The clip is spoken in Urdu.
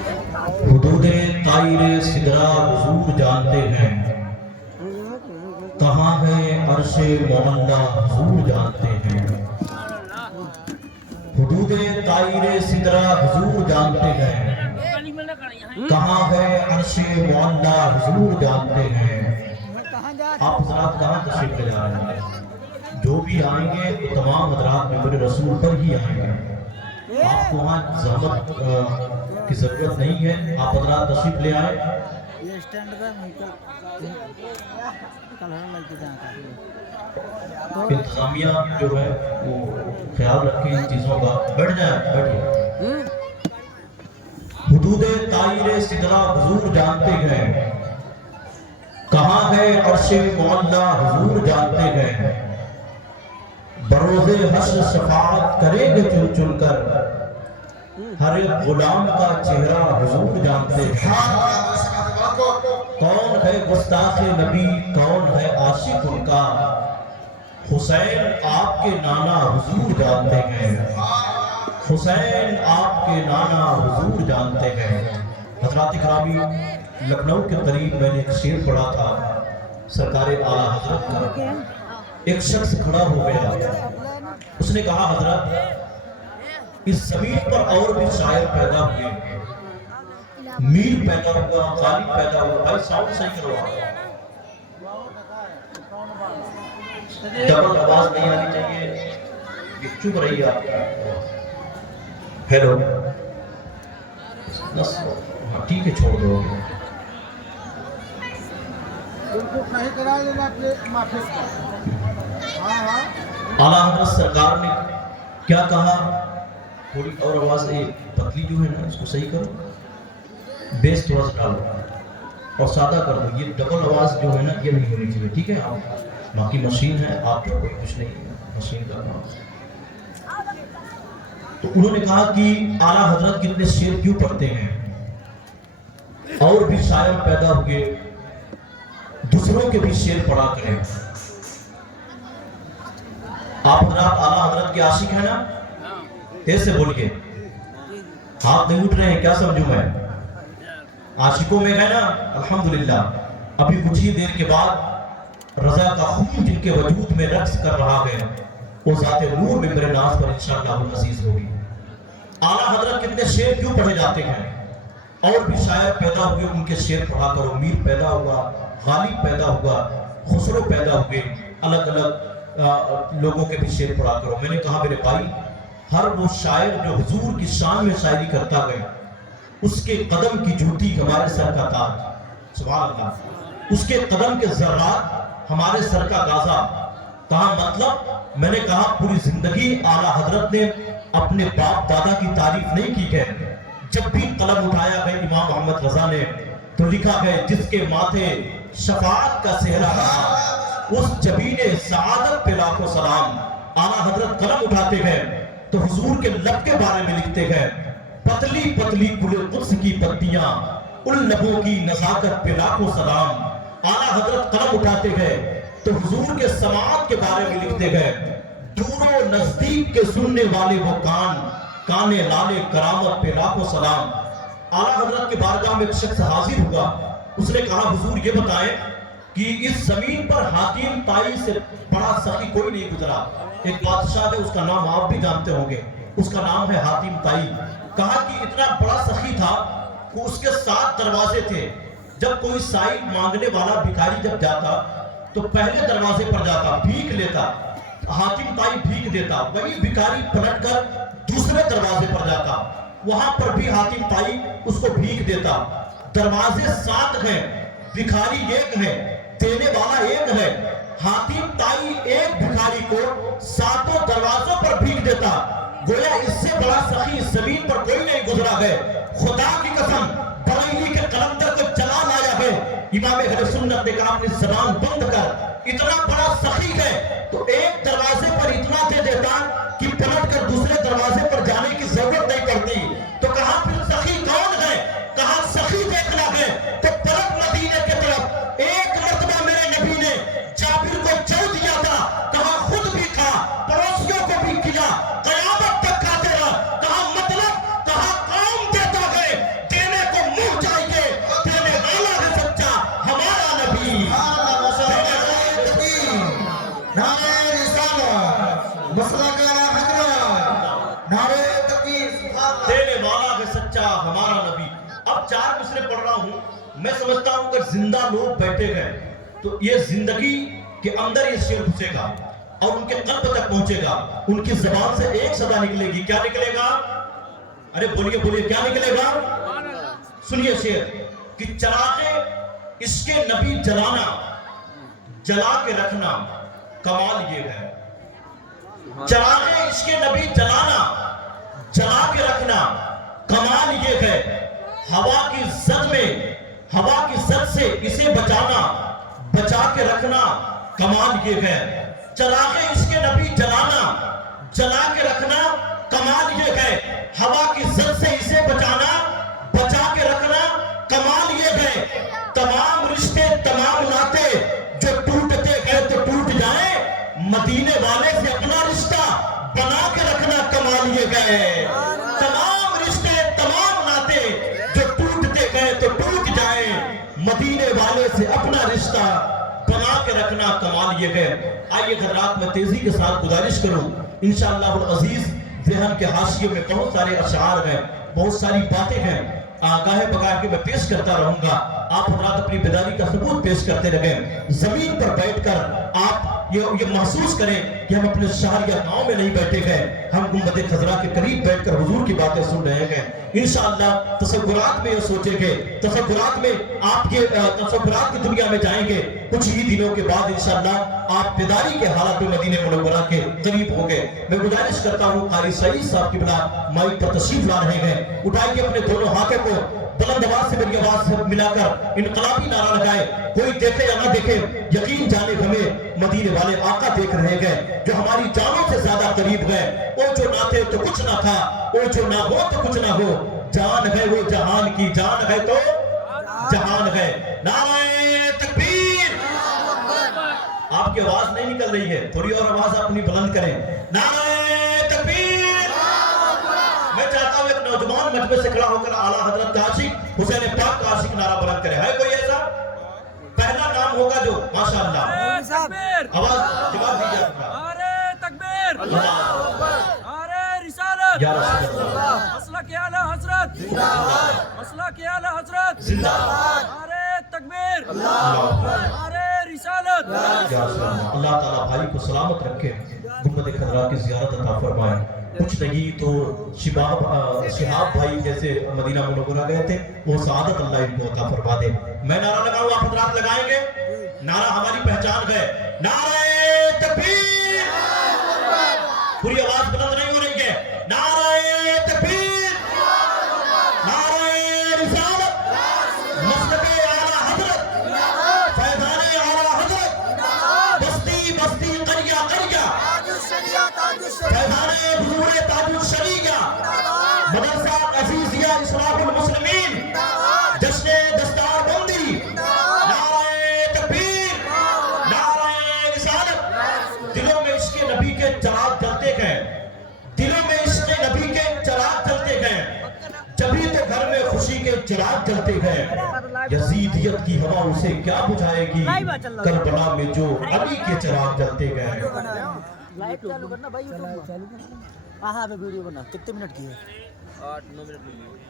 حدود طائر سدرا حضور جانتے ہیں، کہاں ہے عرش معلا حضور جانتے ہیں۔ حدود طائر سدرا حضور جانتے ہیں، کہاں ہے عرش معلا حضور جانتے ہیں۔ آپ حضرات کہاں تشریف لے جا رہے ہیں؟ جو بھی آئیں گے وہ تمام حضرات ممبر رسول پر ہی آئیں گے، آپ کو وہاں زحمت کی ضرورت نہیں ہے، آپ حضرات تشریف لے آئیں۔ انتظامیہ جو ہے وہ خیال رکھیں ان چیزوں کا۔ بیٹھ جائیں، بیٹھیں۔ حدود طائر سدرا حضور جانتے ہیں، کہاں ہے عرش معلا حضور جانتے ہیں۔ بروز حشر شفاعت کریں گے چن چن کر، ہر ایک غلام کا چہرہ حضور جانتے ہیں۔ کون ہے گستاخ نبی، کون ہے عاشق ان کا، حسین آپ کے نانا حضور جانتے ہیں، حسین آپ کے نانا حضور جانتے ہیں۔ حضرات اکرامی، لکھنؤ کے قریب میں نے ایک شعر پڑھا تھا سرکار اعلیٰ حضرت کا۔ ایک شخص کھڑا ہو گیا، اس نے کہا حضرت اس زمین پر اور بھی شاعر پیدا ہوئے، میر پیدا ہوا، غالب پیدا ہوا۔ بھائی ساؤنڈ صحیح کرو، ڈبل آواز نہیں آنی چاہیے، چپ رہی آپ۔ ہیلو، ہاں ٹھیک ہے، چھوڑ دو۔ اعلیٰ حضرت سرکار نے کیا کہا؟ تھوڑی اور آواز پتلی جو ہے نا اس کو صحیح کرو، بیس تھوڑا سا ڈالو اور سادہ کر دو۔ یہ ڈبل آواز جو ہے نا یہ نہیں ہونی چاہیے، ٹھیک ہے؟ آپ باقی مشین ہے، آپ کو کوئی کچھ نہیں ہے، مشین کا کام۔ تو انہوں نے کہا کہ اعلیٰ حضرت کتنے شعر کیوں پڑھتے ہیں؟ اور بھی شاعر پیدا ہوئے، دوسروں کے بھی شعر پڑھا کریں۔ آپ حضرات اعلیٰ حضرت کے عاشق ہیں نا؟ ایسے بولیے، ہاتھ نہیں اٹھ رہے ہیں، کیا سمجھوں میں؟ عاشقوں میں ہے نا؟ الحمدللہ۔ ابھی کچھ ہی دیر کے بعد رضا کا خون جن کے وجود میں رقص کر رہا ہے وہ ذات نور ممبر ناز پر انشاءاللہ العزیز ہوگی۔ اعلیٰ حضرت کتنے شعر کیوں پڑھے جاتے ہیں؟ اور بھی شاعر پیدا ہوئے، ان کے شعر پڑھا کرو۔ میر پیدا ہوا، غالب پیدا ہوا، خسرو پیدا ہوئے، الگ الگ لوگوں کے بھی شعر پڑھا کرو۔ میں نے کہا میرے بھائی، ہر وہ شاعر جو حضور کی شان میں شاعری کرتا گئے، اس کے قدم کی جوتی ہمارے سر کا تاج، سبحان اللہ، اس کے قدم کے ذرات ہمارے سر کا گازا۔ کہا مطلب؟ میں نے کہا پوری زندگی اعلیٰ حضرت نے اپنے باپ دادا کی تعریف نہیں کی ہے۔ جب بھی قلم اٹھایا گئے امام محمد رضا نے تو لکھا گئے جس کے ماتھے شفاعت کا صحرا رہا، اس جبین سعادت پہ لاکھوں سلام۔ اعلیٰ حضرت قلم اٹھاتے ہیں تو حضور کے لب کے بارے میں لکھتے ہیں، پتلی پتلی گل قدس کی پتیاں، ان لبوں کی نزاکت پہ لاکھوں سلام۔ اعلیٰ حضرت قلم اٹھاتے ہیں تو حضور کے سماعت کے بارے میں لکھتے ہیں، دور و نزدیک کے سننے والے وہ کان، کانے لالے کرامت پہ لاکھوں سلام۔ اعلیٰ حضرت کے بارگاہ میں ایک شخص حاضر ہوا، اس نے کہا حضور یہ بتائیں کہ اس زمین پر حاتم طائی سے بڑا سخی کوئی نہیں گزرا۔ ایک بادشاہ ہے، اس کا نام آپ بھی جانتے ہوں گے، اس کا نام ہے حاتم طائی۔ کہا کہ اتنا بڑا سخی تھا کہ اس کے 7 دروازے تھے۔ جب کوئی سائل مانگنے والا بھکاری جب جاتا تو پہلے دروازے پر جاتا، بھیک لیتا، حاتم طائی بھیک دیتا، وہی بھکاری پلٹ کر دوسرے دروازے پر جاتا، وہاں پر بھی حاتم طائی اس کو بھیک دیتا۔ دروازے 7 ہیں، بھکاری ایک ہے، دینے والا ایک ہے۔ حاتم طائی ایک بھکاری کو 7 دروازوں پر بھیک دیتا، گویا اس سے بڑا سخی اس زمین پر کوئی نہیں گزرا ہے۔ خدا کی قسم، بریلی کے قلندر کو جلا لایا ہے۔ امام اہل سنت نے کہا اپنی زبان بند کر، اتنا بڑا سخی ہے تو ایک دروازے پر اتنا دے دیتا کہ پلٹ کر دوسرے دروازے پر جانے کی ضرورت نہیں پڑتی۔ تو کہا پھر سخی کون ہے؟ کہا سخی دیکھنا ہے تو پلٹ مدینے کی طرف۔ ایک مرتبہ میرے نبی نے جابر کو جو دیا تھا، کہا خود بھی کھا، پڑوسیوں کو بھی کیا، قیامت تک کھاتے رہا۔ کہا مطلب؟ کہا قوم دیتا ہے، دینے بچہ ہمارا نبی. اب 4 مصرے پڑھ رہا ہوں. میں سمجھتا ہوں اگر زندہ لوگ بیٹھے گئے تو یہ زندگی کے اندر یہ شعر گھسے گا اور ان کے قلب تک پہنچے گا. ان کی زبان سے ایک صدا نکلے گی. کیا نکلے گا؟ ارے بولیے بولیے, کیا نکلے گا؟ سنیے شعر کہ چراغ عشق نبی جلانا, جلا کے رکھنا کمال یہ ہے. چراغ عشق نبی جلانا, جلا کے رکھنا کمال یہ ہے. ہوا کی زد میں, ہوا کی زد سے اسے بچانا, بچا کے رکھنا کمال یہ ہے. چراغ عشق نبی جلانا, جلا کے رکھنا کمال یہ ہے. ہوا کی زد سے اسے بچانا, بچا کے رکھنا کمال یہ ہے. تمام رشتے تمام ناتے جو ٹوٹتے گئے تو ٹوٹ جائیں, مدینے والے سے اپنا رشتہ بنا کے رکھنا کمال یہ ہے. تمام رشتے تمام ناتے جو ٹوٹتے گئے تو ٹوٹ جائیں, مدینے والے سے اپنا رشتہ بنا کے رکھنا کمال یہ ہے. آئیے حضرات میں تیزی کے ساتھ گزارش کروں, انشاءاللہ العزیز ذہن کے حاشیے میں بہت سارے اشعار ہیں, بہت ساری باتیں ہیں, آگاہ بگاہ کے میں پیش کرتا رہوں گا. آپ حضرات اپنی بیداری کا ثبوت پیش کرتے رہیں. زمین پر بیٹھ کر آپ یہ محسوس کریں کہ ہم اپنے شہر یا گاؤں میں نہیں بیٹھے گئے, ہم گنبد خضرا کے قریب بیٹھ کر حضور کی باتیں سن رہے ہیں. انشاءاللہ تصورات میں یہ سوچیں گے, تصورات میں آپ کے تصورات کی دنیا میں جائیں گے. کچھ ہی دنوں کے بعد انشاءاللہ آپ بیداری کے حالات میں مدینہ منورہ کے قریب ہوں گے. میں گزارش کرتا ہوں قاری سعید صاحب کی بلا مائک پر تشریف لا رہے ہیں, اٹھائیے اپنے دونوں ہاتھوں کو بلند آواز سے میری آواز سے ملا کر انقلابی نعرہ لگائے. کوئی دیکھے یا نہ دیکھے, یقین جانے ہمیں مدینے والے آقا دیکھ رہے گئے جو ہماری جانوں سے زیادہ قریب گئے. وہ جو نہ تھے تو کچھ نہ تھا, وہ جو نہ ہو تو کچھ نہ ہو, جان ہے وہ جہان کی, جان ہے تو جہان ہے. نعرہ تکبیر. آپ کی آواز نہیں نکل رہی ہے, تھوڑی اور آواز آپ اپنی بلند کریں. نعرہ تکبیر. میں چاہتا ہوں ایک نوجوان مجمع سے کھڑا ہو کر اعلیٰ حضرت کا عاشق حسین پاک کا عاشق نعرہ بلند کرے. ہے کوئی ایسا؟ پہلا نام ہوگا جو ماشاءاللہ آواز جواب دیجیے. نعرہ تکبیر, نعرہ رسالت, یا رسول اللہ, مسلک اعلیٰ حضرت, مسلک اعلیٰ حضرت, زندہ باد. نعرہ تکبیر, اللہ نعرہ رسالت. یا رسول اللہ. اللہ تعالیٰ بھائی کو سلامت رکھے, گنبد خضرا کی زیارت عطا فرمائے. کچھ نہیں تو شہاب بھائی جیسے مدینہ منورہ گئے تھے, وہ سعادت اللہ ان کو عطا فرما دے. میں نعرہ لگاؤں, آپ حضرات لگائیں گے؟ نعرہ ہماری پہچان ہے. نعرہ تکبیر. پوری آواز بلند نہیں ہو رہی ہے. نعرہ تکبیر, نعرہ رسالت, مسلک اعلیٰ حضرت, فیضان اعلیٰ حضرت, بستی بستی قریہ قریہ, فیضان حضور تاج الشریعہ, مدرسہ عزیزیہ اصلاح المسلمین, جشن دستار بندی. نعرہ تکبیر, نعرہ رسالت. دلوں میں عشق نبی کے چراغ جلتے گئے, دلوں میں عشق نبی کے چراغ جلتے گئے, جبھی تو گھر میں خوشی کے چراغ جلتے گئے. یزیدیت کی ہوا اسے کیا بجھائے گی, کربلا میں جو علی کے چراغ جلتے گئے. لائٹ چالو کرنا بھائی, یوٹیوب چالو کرنا. ہاں ویڈیو بنا. کتنے منٹ کی ہے؟ 8-9 منٹ کی.